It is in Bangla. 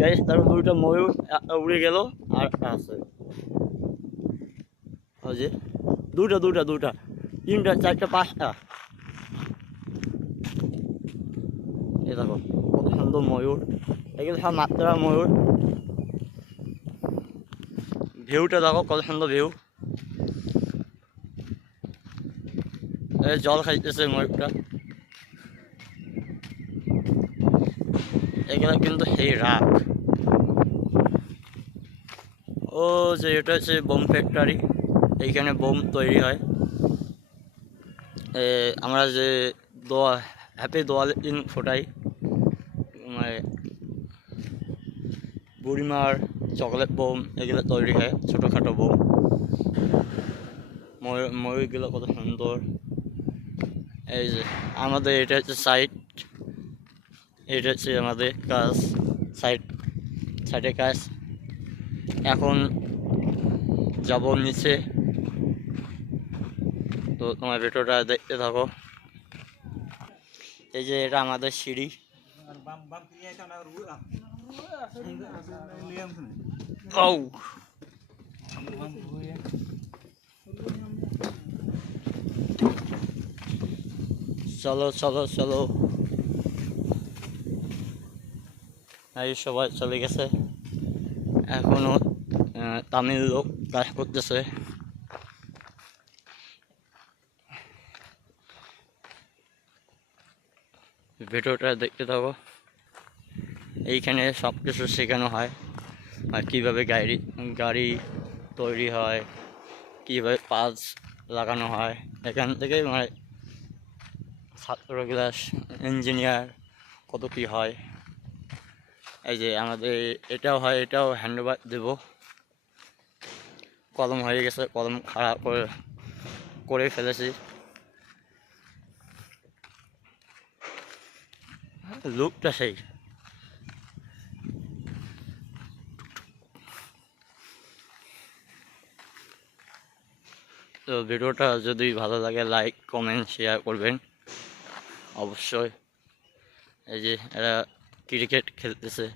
গাইস তার দুইটা ময়ূর, একটা উড়ে গেল আর একটা আছে। ওই যে দুটা দুটা দুটা তিনটা চারটা পাঁচটা, এই দেখো কত সুন্দর ময়ূর, এগুলো সব মাত্রা ময়ূর। ভিউটা দেখো কত সুন্দর ভিউ, জল খাইতেছে ময়ূরটা। এগুলো কিন্তু সেই রাখ। ও যে এটা হচ্ছে বোম ফ্যাক্টরি, এইখানে বোম তৈরি হয়। আমরা যে দোয়া হ্যাপি দোয়ালের দিন ফোটাই, মানে বুড়িমার চকলেট বোম এগুলো তৈরি হয়, ছোটোখাটো বোম। ময়ূরগুলো কত সুন্দর। এই যে আমাদের এটা হচ্ছে সাইড, এটা হচ্ছে আমাদের কাজ, সাইডে কাজ। এখন যাব নিচে, তো তোমার ভিডিওটা দেখতে থাকো। এই যে এটা আমাদের সিঁড়ি। ও চলো চলো চলো, এই সবাই চলে গেছে, এখনো তামিল লোক কাজ করতেছে। ভিডিওটা দেখতে থাকো, এইখানে সব কিছু শেখানো হয়, আর কীভাবে গাড়ি তৈরি হয়, কীভাবে পার্টস লাগানো হয়, এখান থেকেই মানে ছাত্রগুলা ইঞ্জিনিয়ার কত কী হয়। এই যে আমাদের এটাও হয়, এটাও হ্যান্ডওভার দেব। কলম হয়ে গেছে, কলম খারাপ করে ফেলেছি। লুকটা সেই। তো ভিডিওটা যদি ভালো লাগে লাইক কমেন্ট শেয়ার করবেন অবশ্যই। এই যে এরা ক্রিকেট খেলতেছে।